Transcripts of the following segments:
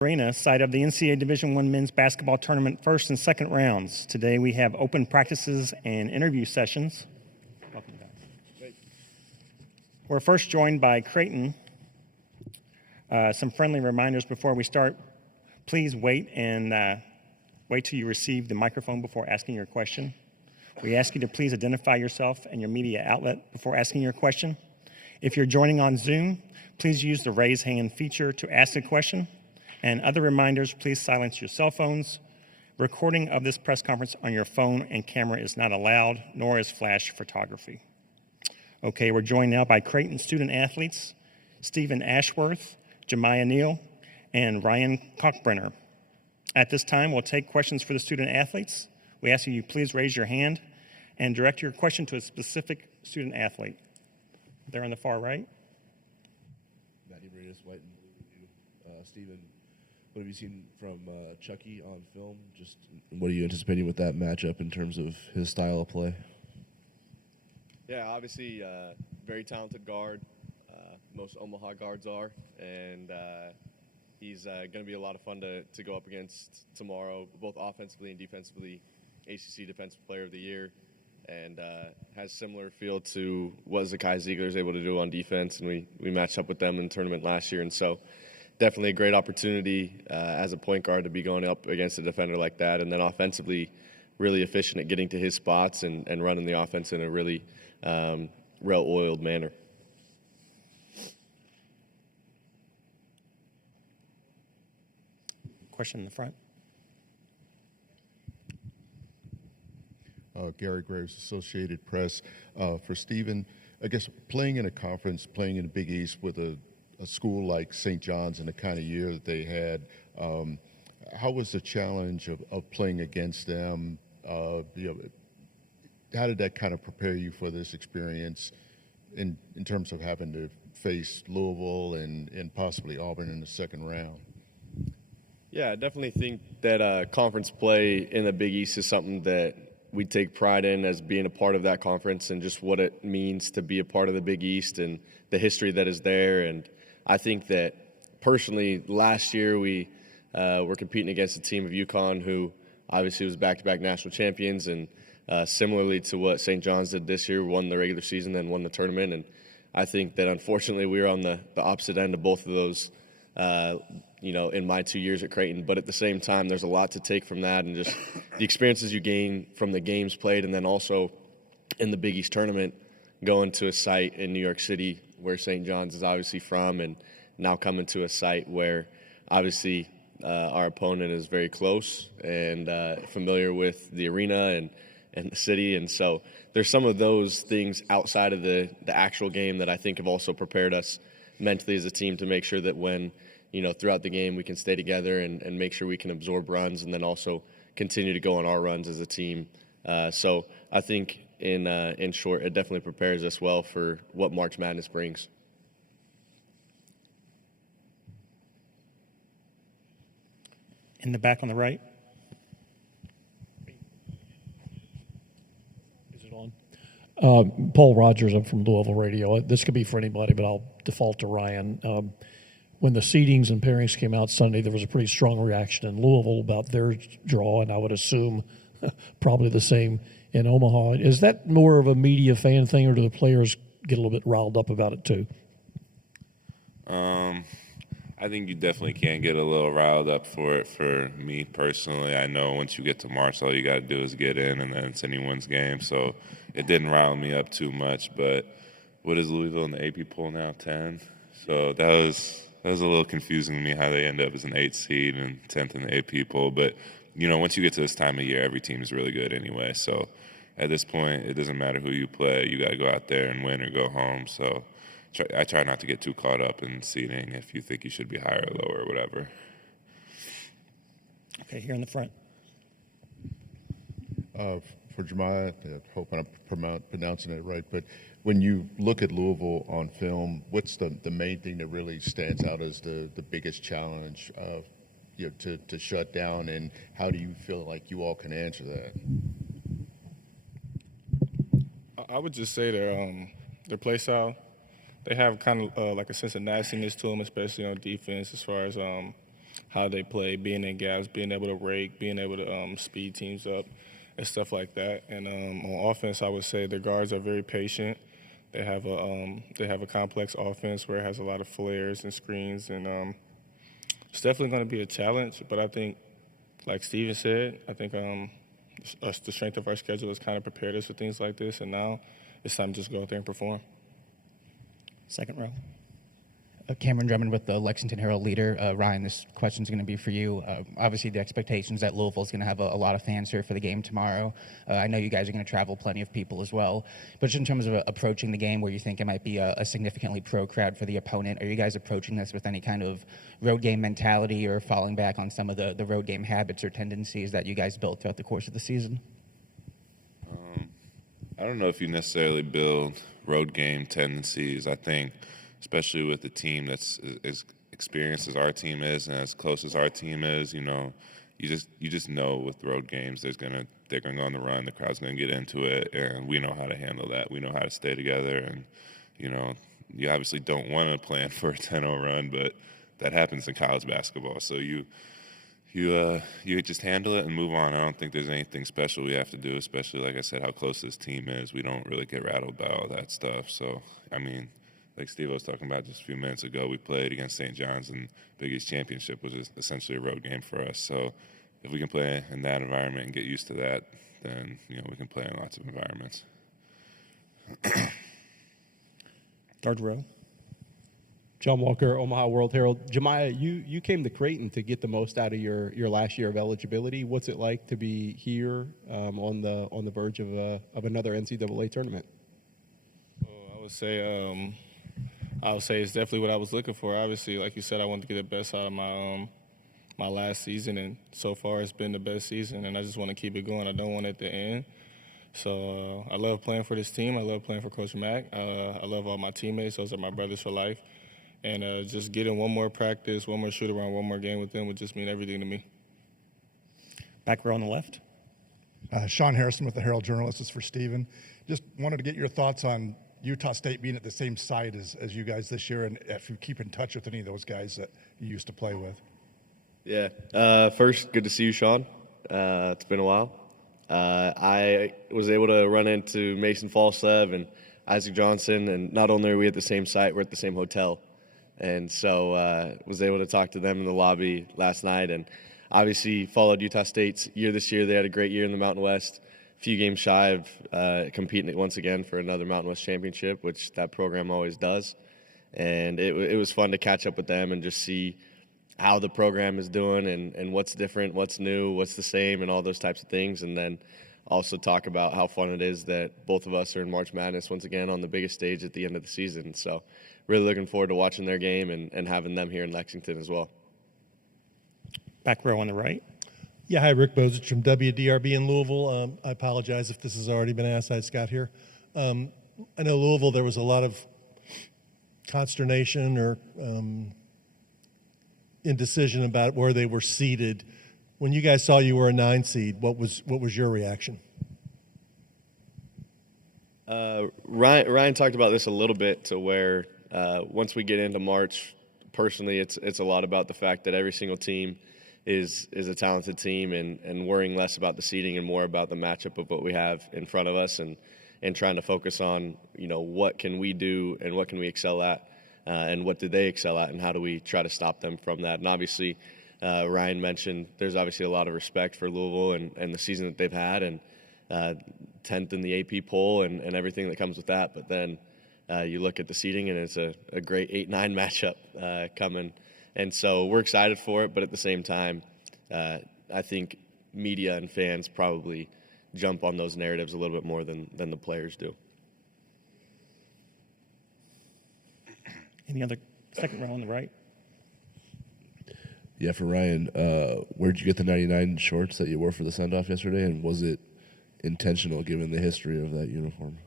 Arena, site of the NCAA Division I men's basketball tournament first and second rounds. Today we have open practices and interview sessions. Welcome, guys. We're first joined by Creighton. Some friendly reminders before we start. Please wait till you receive the microphone before asking your question. We ask you to please identify yourself and your media outlet before asking your question. If you're joining on Zoom, please use the raise hand feature to ask a question. And other reminders, please silence your cell phones. Recording of this press conference on your phone and camera is not allowed, nor is flash photography. Okay, we're joined now by Creighton student athletes, Stephen Ashworth, Jemiah Neal, and Ryan Cockbrenner. At this time, we'll take questions for the student athletes. We ask you please raise your hand and direct your question to a specific student athlete. There on the far right. Matty Bredas, White and Blue. Stephen, what have you seen from Chucky on film? Just what are you anticipating with that matchup in terms of his style of play? Yeah, obviously, very talented guard. Most Omaha guards are, and he's going to be a lot of fun to go up against tomorrow, both offensively and defensively. ACC Defensive Player of the Year, and has similar feel to what Zakai Ziegler is able to do on defense, and we matched up with them in the tournament last year, and so definitely a great opportunity as a point guard to be going up against a defender like that, and then offensively really efficient at getting to his spots and running the offense in a really well-oiled manner. Question in the front. Gary Graves, Associated Press. For Stephen, I guess playing in a conference, playing in the Big East with a school like St. John's and the kind of year that they had, how was the challenge of playing against them? How did that kind of prepare you for this experience in terms of having to face Louisville and possibly Auburn in the second round? Yeah, I definitely think that conference play in the Big East is something that we take pride in as being a part of that conference and just what it means to be a part of the Big East and the history that is there. And I think that personally last year we were competing against a team of UConn who obviously was back-to-back national champions, and similarly to what St. John's did this year, won the regular season, then won the tournament. And I think that unfortunately we were on the opposite end of both of those in my 2 years at Creighton. But at the same time, there's a lot to take from that and just the experiences you gain from the games played, and then also in the Big East tournament, going to a site in New York City where St. John's is obviously from, and now coming to a site where obviously our opponent is very close and familiar with the arena and the city. And so there's some of those things outside of the actual game that I think have also prepared us mentally as a team to make sure that when throughout the game we can stay together and make sure we can absorb runs and then also continue to go on our runs as a team. So I think in short, it definitely prepares us well for what March Madness brings. In the back on the right. Is it on? Paul Rogers, I'm from Louisville Radio. This could be for anybody, but I'll default to Ryan. When the seedings and pairings came out Sunday, there was a pretty strong reaction in Louisville about their draw, and I would assume probably the same in Omaha. Is that more of a media fan thing, or do the players get a little bit riled up about it too? I think you definitely can get a little riled up for it. For me personally, I know once you get to March, all you got to do is get in, and then it's anyone's game. So it didn't rile me up too much. But what is Louisville in the AP poll now? 10. So that was a little confusing to me how they end up as an 8th seed and 10th in the AP poll. But once you get to this time of year, every team is really good anyway. So at this point, it doesn't matter who you play. You got to go out there and win or go home. So I try not to get too caught up in seeding if you think you should be higher or lower or whatever. Okay, here in the front. For Jemiah, I hope I'm pronouncing it right, but when you look at Louisville on film, what's the main thing that really stands out as the biggest challenge to shut down, and how do you feel like you all can answer that? I would just say their play style. They have kind of like a sense of nastiness to them, especially on defense, as far as how they play, being in gaps, being able to rake, being able to speed teams up and stuff like that. And on offense, I would say the guards are very patient. They have a complex offense where it has a lot of flares and screens, and it's definitely going to be a challenge. But I think, like Steven said, I think the strength of our schedule has kind of prepared us for things like this, and now it's time to just go out there and perform. Second row. Cameron Drummond with the Lexington Herald Leader. Ryan, this question's going to be for you. Obviously, the expectations that Louisville is going to have a lot of fans here for the game tomorrow. I know you guys are going to travel plenty of people as well. But just in terms of approaching the game where you think it might be a significantly pro crowd for the opponent, are you guys approaching this with any kind of road game mentality or falling back on some of the road game habits or tendencies that you guys built throughout the course of the season? I don't know if you necessarily build road game tendencies. I think, especially with a team that's as experienced as our team is and as close as our team is, you just know with road games they're gonna go on the run, the crowd's gonna get into it, and we know how to handle that. We know how to stay together, and you obviously don't want to plan for a 10-0 run, but that happens in college basketball. So you just handle it and move on. I don't think there's anything special we have to do, especially, like I said, how close this team is. We don't really get rattled by all that stuff. So, I mean, like Steve was talking about just a few minutes ago, we played against St. John's in Big East Championship, which is essentially a road game for us. So if we can play in that environment and get used to that, then, we can play in lots of environments. Third row. John Walker, Omaha World Herald. Jemiah, you came to Creighton to get the most out of your last year of eligibility. What's it like to be here on the verge of another NCAA tournament? I would say it's definitely what I was looking for. Obviously, like you said, I wanted to get the best out of my last season, and so far it's been the best season, and I just want to keep it going. I don't want it to end. So I love playing for this team. I love playing for Coach Mack. I love all my teammates. Those are my brothers for life. And just getting one more practice, one more shoot-around, one more game with them would just mean everything to me. Back row on the left. Sean Harrison with the Herald-Journal. This is for Steven. Just wanted to get your thoughts on Utah State being at the same site as you guys this year, and if you keep in touch with any of those guys that you used to play with. Yeah. First, good to see you, Sean. It's been a while. I was able to run into Mason Falsev and Isaac Johnson, and not only are we at the same site, we're at the same hotel. And so was able to talk to them in the lobby last night, and obviously followed Utah State's year this year. They had a great year in the Mountain West, a few games shy of competing once again for another Mountain West championship, which that program always does. And it was fun to catch up with them and just see how the program is doing and what's different, what's new, what's the same, and all those types of things. And then also talk about how fun it is that both of us are in March Madness once again on the biggest stage at the end of the season. So really looking forward to watching their game and having them here in Lexington as well. Back row on the right. Yeah, hi, Rick Bozich from WDRB in Louisville. I apologize if this has already been asked. I just got here. I know Louisville, there was a lot of consternation or indecision about where they were seated. When you guys saw you were a 9 seed, what was your reaction? Ryan talked about this a little bit, to where once we get into March, personally, it's a lot about the fact that every single team is a talented team, and worrying less about the seeding and more about the matchup of what we have in front of us, and trying to focus on what can we do and what can we excel at, and what did they excel at, and how do we try to stop them from that. And obviously, Ryan mentioned there's obviously a lot of respect for Louisville and the season that they've had, and 10th in the AP poll and everything that comes with that. But then you look at the seeding, and it's a great 8-9 matchup coming. And so we're excited for it, but at the same time, I think media and fans probably jump on those narratives a little bit more than the players do. Any other? Second row on the right. Yeah, for Ryan, where'd you get the 99 shorts that you wore for the send-off yesterday, and was it intentional given the history of that uniform?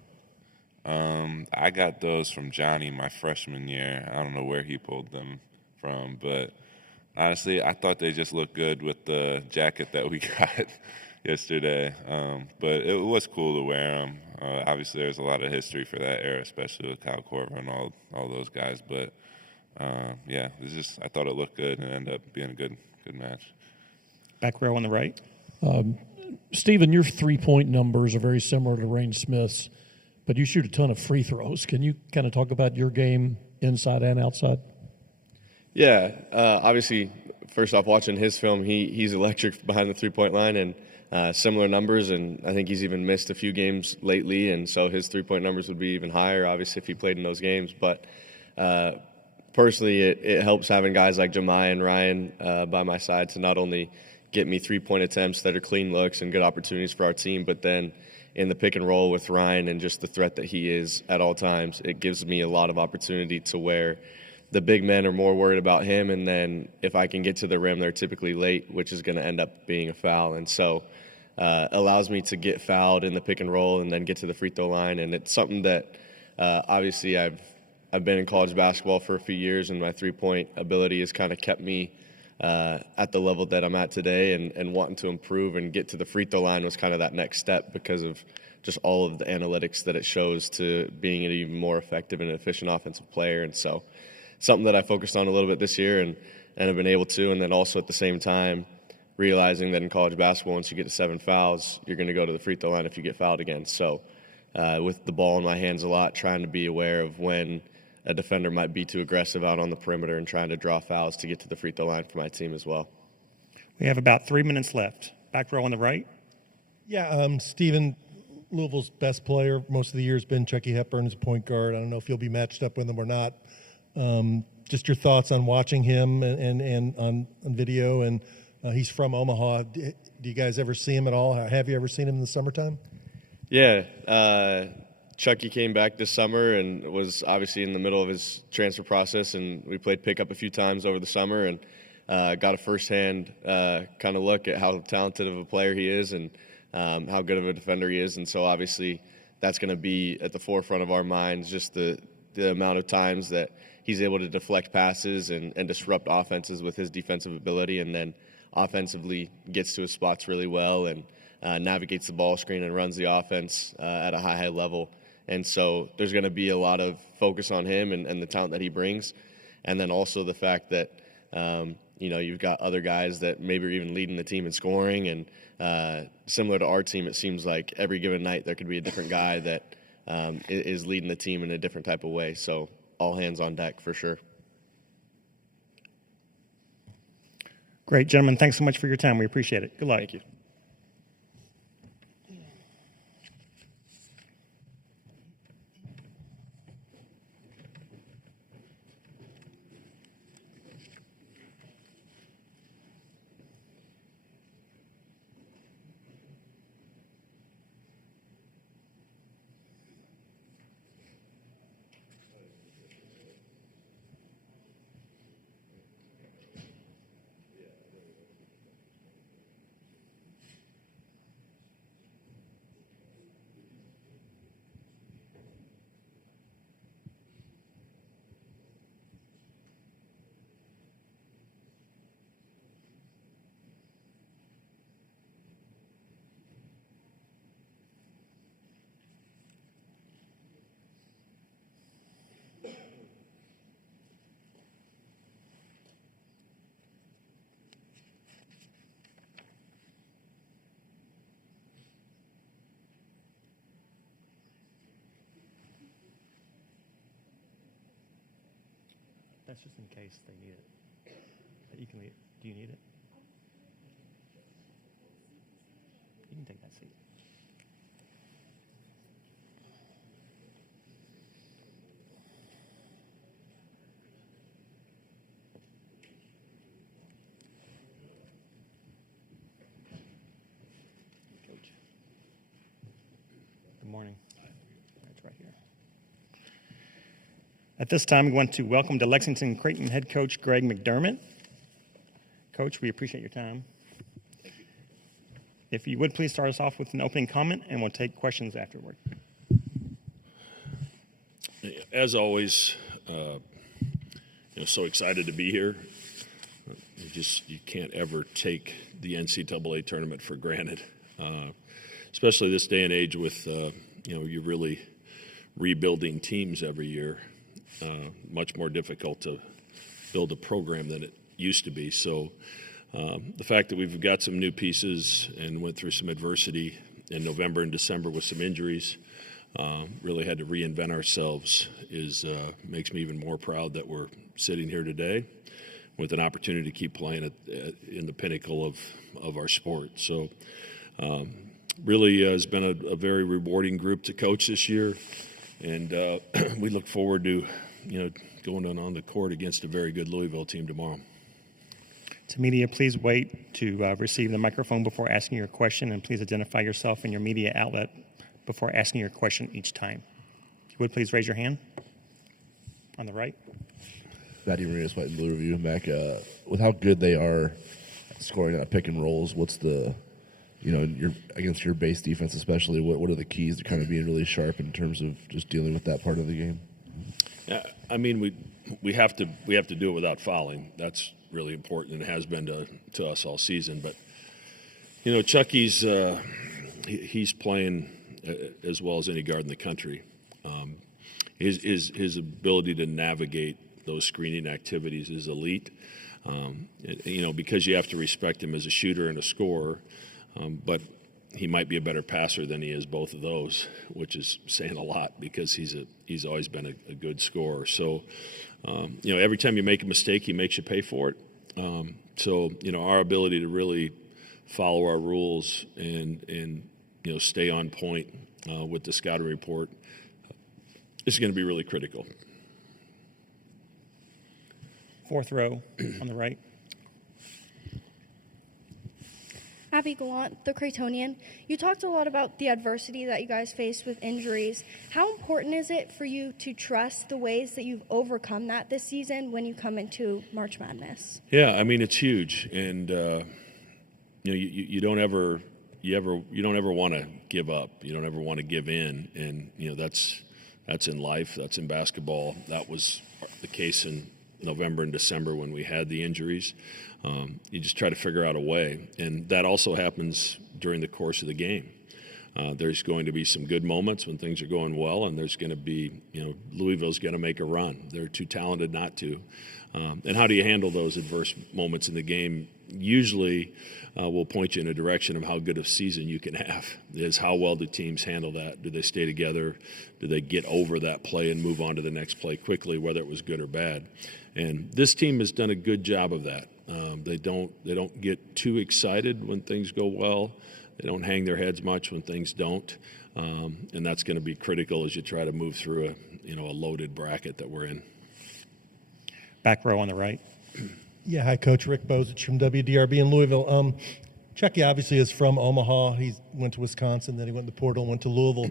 I got those from Johnny my freshman year. I don't know where he pulled them from, but honestly, I thought they just looked good with the jacket that we got yesterday. But it was cool to wear them. Obviously, there's a lot of history for that era, especially with Kyle Korver and all those guys. But yeah, I thought it looked good and ended up being a good good match. Back row on the right. Stephen, your three-point numbers are very similar to Rain Smith's, but you shoot a ton of free throws. Can you kind of talk about your game inside and outside? Yeah, obviously, first off, watching his film, he's electric behind the three-point line and similar numbers, and I think he's even missed a few games lately, and so his three-point numbers would be even higher, obviously, if he played in those games. But personally, it helps having guys like Jemiah and Ryan by my side to not only get me three-point attempts that are clean looks and good opportunities for our team, but then in the pick and roll with Ryan and just the threat that he is at all times, it gives me a lot of opportunity to where the big men are more worried about him, and then if I can get to the rim, they're typically late, which is going to end up being a foul. And so allows me to get fouled in the pick and roll and then get to the free throw line. And it's something that obviously I've been in college basketball for a few years, and my three-point ability has kind of kept me at the level that I'm at today, and wanting to improve and get to the free throw line was kind of that next step because of just all of the analytics that it shows to being an even more effective and efficient offensive player. And so something that I focused on a little bit this year and have been able to, and then also at the same time realizing that in college basketball, once you get to 7 fouls, you're going to go to the free throw line if you get fouled again. So with the ball in my hands a lot, trying to be aware of when a defender might be too aggressive out on the perimeter and trying to draw fouls to get to the free throw line for my team as well. We have about 3 minutes left. Back row on the right. Yeah, Stephen, Louisville's best player most of the year has been Chucky Hepburn as a point guard. I don't know if you'll be matched up with him or not. Just your thoughts on watching him and on video. And he's from Omaha. Do you guys ever see him at all? Have you ever seen him in the summertime? Yeah, Chucky came back this summer and was obviously in the middle of his transfer process, and we played pickup a few times over the summer and got a firsthand kind of look at how talented of a player he is and how good of a defender he is. And so obviously that's going to be at the forefront of our minds, just the amount of times that he's able to deflect passes and disrupt offenses with his defensive ability, and then offensively gets to his spots really well and navigates the ball screen and runs the offense at a high level. And so there's going to be a lot of focus on him and the talent that he brings. And then also the fact that, you've got other guys that maybe are even leading the team in scoring. And similar to our team, it seems like every given night there could be a different guy that is leading the team in a different type of way. So all hands on deck for sure. Great, gentlemen. Thanks so much for your time. We appreciate it. Good luck. Thank you. That's just in case they need it. You can leave. Do you need it? You can take that seat. Coach. Good morning. That's right here. At this time, we want to welcome to Lexington Creighton head coach Greg McDermott. Coach, we appreciate your time. Thank you. If you would please start us off with an opening comment, and we'll take questions afterward. As always, so excited to be here. You can't ever take the NCAA tournament for granted, especially this day and age with you're really rebuilding teams every year. Much more difficult to build a program than it used to be. So The fact that we've got some new pieces and went through some adversity in November and December with some injuries, really had to reinvent ourselves makes me even more proud that we're sitting here today with an opportunity to keep playing in the pinnacle of our sport. So really has been a very rewarding group to coach this year, and we look forward to going on the court against a very good Louisville team tomorrow. To media, please wait to receive the microphone before asking your question, and please identify yourself and your media outlet before asking your question each time. If you would, please raise your hand. On the right. Matty Marinas, White and Blue Review. Mac, with how good they are at scoring on pick and rolls, what's the, against your base defense especially, what are the keys to kind of being really sharp in terms of just dealing with that part of the game? Yeah, I mean, we have to do it without fouling. That's really important, and it has been to us all season. But Chucky's he's playing as well as any guard in the country. His ability to navigate those screening activities is elite. Because you have to respect him as a shooter and a scorer, but he might be a better passer than he is both of those, which is saying a lot because he's always been a good scorer. So, every time you make a mistake, he makes you pay for it. So, our ability to really follow our rules and stay on point with the scouting report is going to be really critical. Fourth row on the right. Abby Gallant, the Creightonian. You talked a lot about the adversity that you guys faced with injuries. How important is it for you to trust the ways that you've overcome that this season when you come into March Madness? Yeah, I mean, it's huge, and you don't ever want to give up. You don't ever want to give in, and that's in life. That's in basketball. That was the case in November and December when we had the injuries. You just try to figure out a way, and that also happens during the course of the game. There's going to be some good moments when things are going well, and there's going to be, Louisville's going to make a run. They're too talented not to. And how do you handle those adverse moments in the game? Usually will point you in a direction of how good a season you can have. Is how well do teams handle that? Do they stay together? Do they get over that play and move on to the next play quickly, whether it was good or bad? And this team has done a good job of that. They don't get too excited when things go well. They don't hang their heads much when things don't. And that's going to be critical as you try to move through a loaded bracket that we're in. Back row on the right. Yeah, hi, Coach. Rick Bozich from WDRB in Louisville. Chucky obviously is from Omaha. He went to Wisconsin, then he went to the portal, went to Louisville.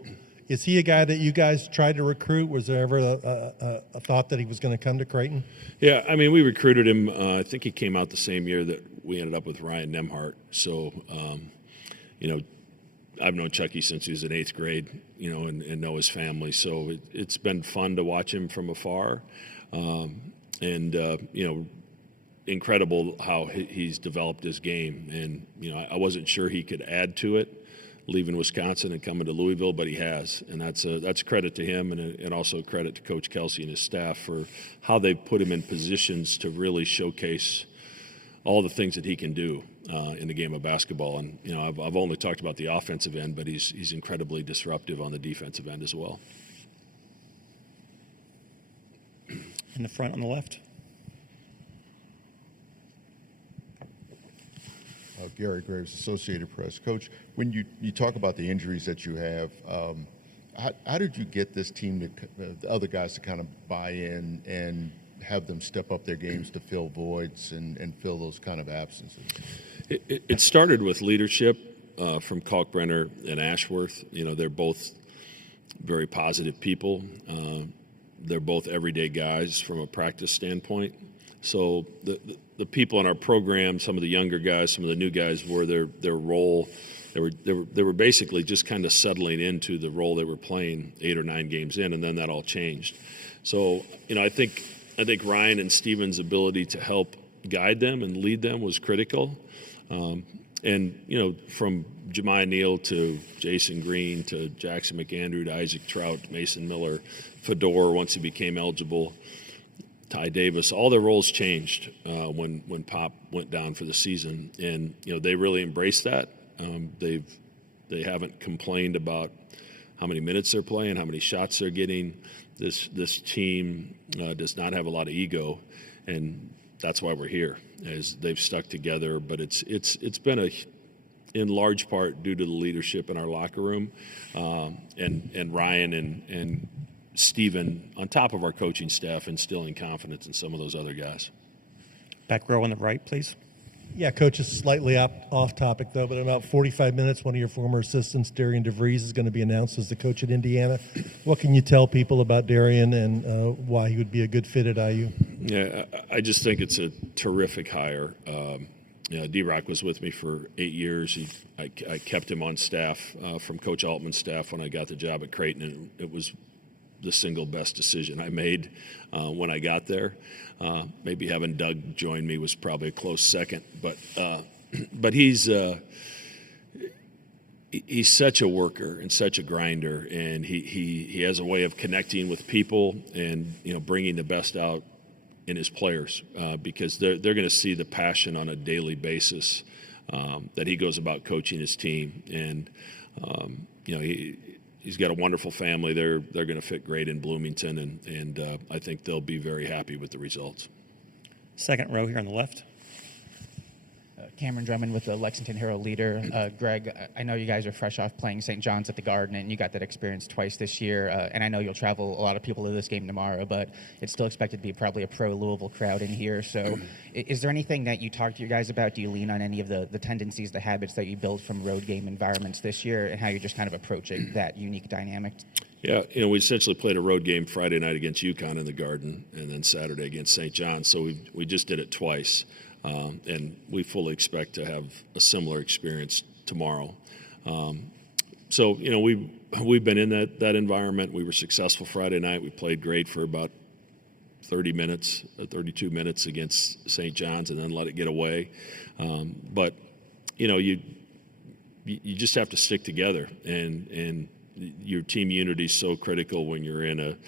Is he a guy that you guys tried to recruit? Was there ever a thought that he was going to come to Creighton? Yeah, I mean, we recruited him. I think he came out the same year that we ended up with Ryan Nemhart. So, I've known Chucky since he was in 8th grade, and know his family. So it's been fun to watch him from afar. Incredible how he's developed his game. And, I wasn't sure he could add to it leaving Wisconsin and coming to Louisville, but he has. And that's credit to him and also credit to Coach Kelsey and his staff for how they've put him in positions to really showcase all the things that he can do in the game of basketball. And, I've only talked about the offensive end, but he's incredibly disruptive on the defensive end as well. In the front on the left. Gary Graves, Associated Press. Coach, when you talk about the injuries that you have, how did you get this team, the other guys, to kind of buy in and have them step up their games to fill voids and fill those kind of absences? It started with leadership from Kalkbrenner and Ashworth. They're both very positive people. They're both everyday guys from a practice standpoint. So the people in our program, some of the younger guys, some of the new guys, were their role. They were basically just kind of settling into the role they were playing 8 or 9 games in, and then that all changed. So I think Ryan and Steven's ability to help guide them and lead them was critical. From Jemiah Neal to Jason Green to Jackson McAndrew to Isaac Trout, Mason Miller, Fedor once he became eligible. Ty Davis, all their roles changed when Pop went down for the season, and they really embraced that. They haven't complained about how many minutes they're playing, how many shots they're getting. This team does not have a lot of ego, and that's why we're here. As they've stuck together, but it's been in large part due to the leadership in our locker room, and Ryan and Steven on top of our coaching staff instilling confidence in some of those other guys. Back row on the right, please. Yeah, Coach, is slightly off topic, though, but in about 45 minutes, one of your former assistants, Darian DeVries, is going to be announced as the coach at Indiana. What can you tell people about Darian and why he would be a good fit at IU? Yeah, I just think it's a terrific hire. D-Rock was with me for 8 years. I kept him on staff from Coach Altman's staff when I got the job at Creighton, and it was the single best decision I made when I got there. Maybe having Doug join me was probably a close second, but he's such a worker and such a grinder, and he has a way of connecting with people and bringing the best out in his players because they're going to see the passion on a daily basis that he goes about coaching his team, and he's got a wonderful family. They're going to fit great in Bloomington, and I think they'll be very happy with the results. Second row here on the left. Cameron Drummond with the Lexington Herald Leader. Greg, I know you guys are fresh off playing St. John's at the Garden, and you got that experience twice this year. And I know you'll travel a lot of people to this game tomorrow, but it's still expected to be probably a pro-Louisville crowd in here. So is there anything that you talk to your guys about? Do you lean on any of the tendencies, the habits that you build from road game environments this year, and how you're just kind of approaching that unique dynamic? Yeah, we essentially played a road game Friday night against UConn in the Garden, and then Saturday against St. John's. So we just did it twice. And we fully expect to have a similar experience tomorrow. So we've been in that environment. We were successful Friday night. We played great for about 32 minutes against St. John's, and then let it get away. But you just have to stick together, and your team unity is so critical when you're in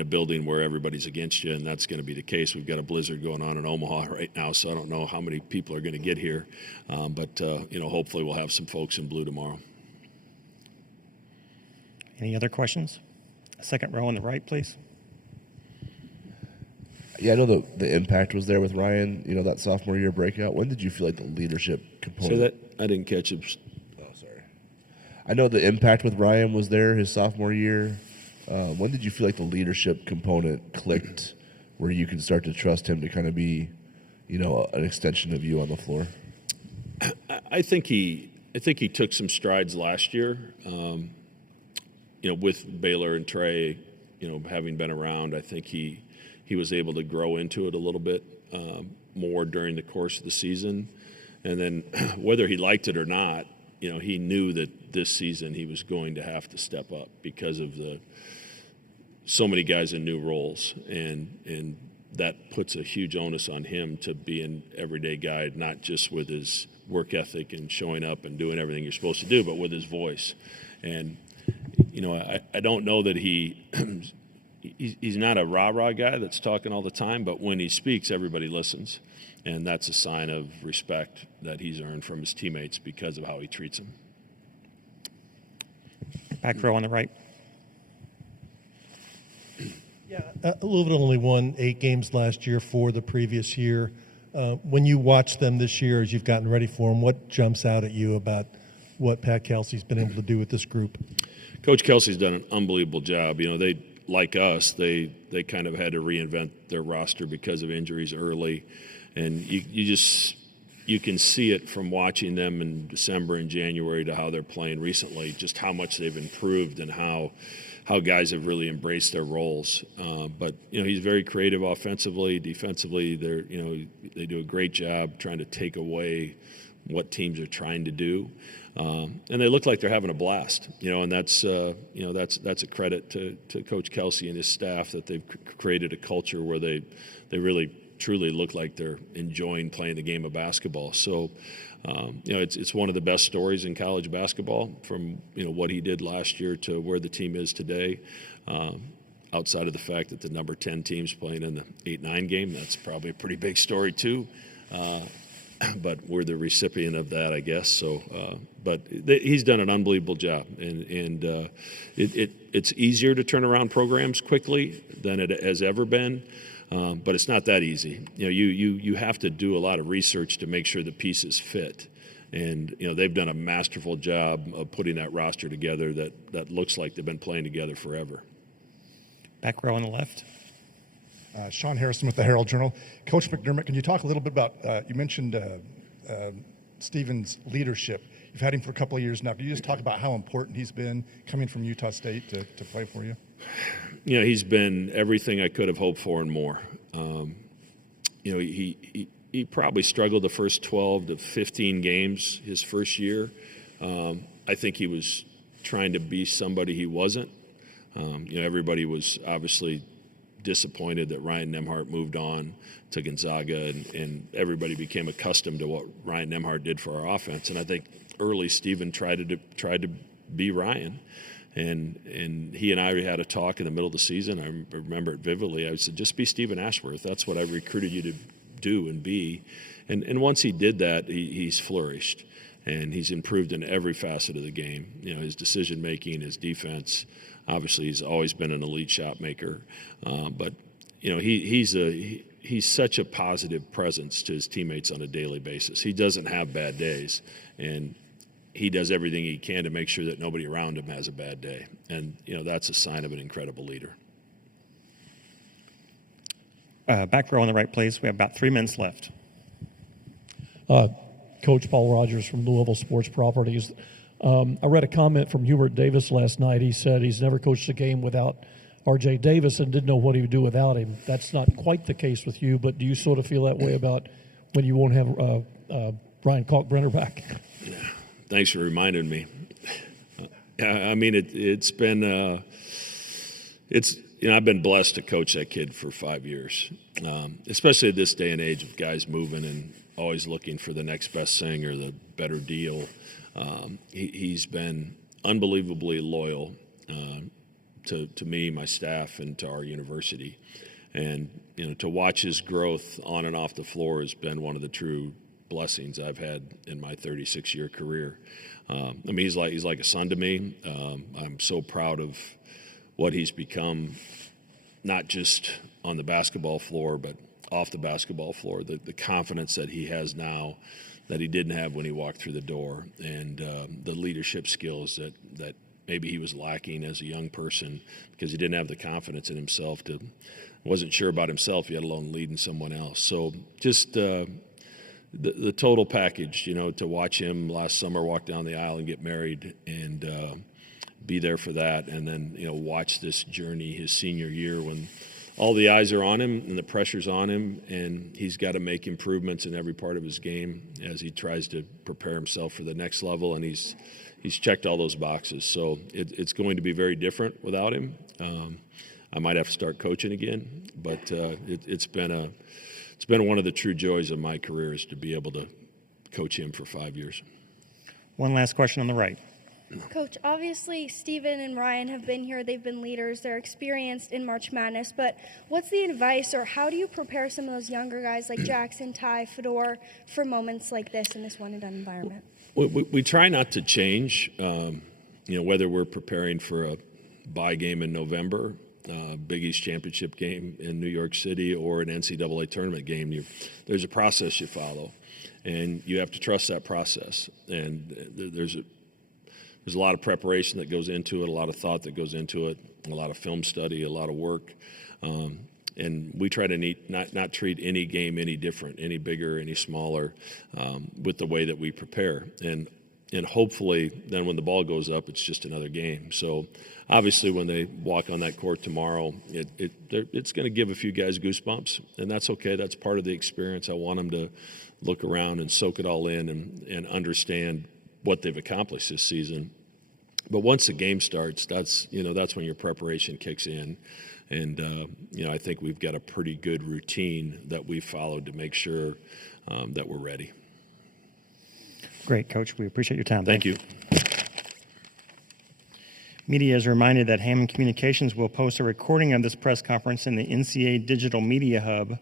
a building where everybody's against you, and that's going to be the case. We've got a blizzard going on in Omaha right now, so I don't know how many people are going to get here, but hopefully we'll have some folks in blue tomorrow. Any other questions? Second row on the right, please. Yeah, I know the impact was there with Ryan, that sophomore year breakout. When did you feel like the leadership component? Say that? I didn't catch it. Oh, sorry. I know the impact with Ryan was there his sophomore year. When did you feel like the leadership component clicked where you can start to trust him to kind of be, an extension of you on the floor? I think he took some strides last year, with Baylor and Trey, having been around. I think he was able to grow into it a little bit more during the course of the season. And then whether he liked it or not, he knew that this season he was going to have to step up because of so many guys in new roles, and that puts a huge onus on him to be an everyday guy, not just with his work ethic and showing up and doing everything you're supposed to do, but with his voice. And I don't know that he's not a rah-rah guy that's talking all the time, but when he speaks, everybody listens, and that's a sign of respect that he's earned from his teammates because of how he treats them. Back row on the right. Yeah, Louisville only won 8 games last year for the previous year. When you watch them this year as you've gotten ready for them, what jumps out at you about what Pat Kelsey's been able to do with this group? Coach Kelsey's done an unbelievable job. They, like us, they kind of had to reinvent their roster because of injuries early, and you can see it from watching them in December and January to how they're playing recently, just how much they've improved and how guys have really embraced their roles. But he's very creative offensively, defensively. They do a great job trying to take away what teams are trying to do, and they look like they're having a blast. And that's a credit to Coach Kelsey and his staff that they've created a culture where they really truly look like they're enjoying playing the game of basketball. So, it's one of the best stories in college basketball from, what he did last year to where the team is today. outside of the fact that the number 10 team's playing in the 8-9 game. That's probably a pretty big story too. But we're the recipient of that, I guess. So, he's done an unbelievable job, and it's easier to turn around programs quickly than it has ever been. But it's not that easy. You have to do a lot of research to make sure the pieces fit. And they've done a masterful job of putting that roster together that looks like they've been playing together forever. Back row on the left. Sean Harrison with the Herald Journal. Coach McDermott, can you talk a little bit about, you mentioned Stephen's leadership. You've had him for a couple of years now. Can you just talk about how important he's been coming from Utah State to play for you? He's been everything I could have hoped for and more. He probably struggled the first 12 to 15 games his first year. I think he was trying to be somebody he wasn't. Everybody was obviously disappointed that Ryan Nembhard moved on to Gonzaga, and everybody became accustomed to what Ryan Nembhard did for our offense. And I think early Stephen tried to be Ryan, and he and I had a talk in the middle of the season. I remember it vividly. I said, just be Stephen Ashworth. That's what I recruited you to do and be. And once he did that, he's flourished, and he's improved in every facet of the game. His decision making, his defense. Obviously, he's always been an elite shot maker, but he's such a positive presence to his teammates on a daily basis. He doesn't have bad days, and he does everything he can to make sure that nobody around him has a bad day. And that's a sign of an incredible leader. Back row on the right, please. We have about 3 minutes left. Coach Paul Rogers from Louisville Sports Properties. I read a comment from Hubert Davis last night. He said he's never coached a game without R.J. Davis and didn't know what he would do without him. That's not quite the case with you, but do you sort of feel that way about when you won't have Brian Kalkbrenner back? Yeah. Thanks for reminding me. I mean, it's been I've been blessed to coach that kid for 5 years, especially at this day and age of guys moving and always looking for the next best thing or the better deal. He's been unbelievably loyal to me, my staff, and to our university. And to watch his growth on and off the floor has been one of the true blessings I've had in my 36-year career. He's like a son to me. I'm so proud of what he's become, not just on the basketball floor, but off the basketball floor. The confidence that he has now that he didn't have when he walked through the door, and the leadership skills that maybe he was lacking as a young person because he didn't have the confidence in himself wasn't sure about himself, yet alone leading someone else. So just the total package, to watch him last summer walk down the aisle and get married and be there for that, and then watch this journey his senior year when all the eyes are on him and the pressure's on him, and he's got to make improvements in every part of his game as he tries to prepare himself for the next level, and he's checked all those boxes. So it's going to be very different without him. I might have to start coaching again, but it's been one of the true joys of my career is to be able to coach him for 5 years. One last question on the right. Coach, obviously Stephen and Ryan have been here. They've been leaders. They're experienced in March Madness. But what's the advice, or how do you prepare some of those younger guys like Jackson, Ty, Fedor for moments like this in this one-and-done environment? We try not to change, whether we're preparing for a bye game in November, Big East Championship game in New York City, or an NCAA Tournament game. There's a process you follow, and you have to trust that process. And there's a lot of preparation that goes into it, a lot of thought that goes into it, a lot of film study, a lot of work. And we try to not treat any game any different, any bigger, any smaller, with the way that we prepare. And hopefully then when the ball goes up, it's just another game. So obviously when they walk on that court tomorrow, it's going to give a few guys goosebumps, and that's okay. That's part of the experience. I want them to look around and soak it all in and understand what they've accomplished this season. But once the game starts, that's when your preparation kicks in. And, I think we've got a pretty good routine that we've followed to make sure that we're ready. Great, Coach. We appreciate your time. Thank you. Media is reminded that Hammond Communications will post a recording of this press conference in the NCAA Digital Media Hub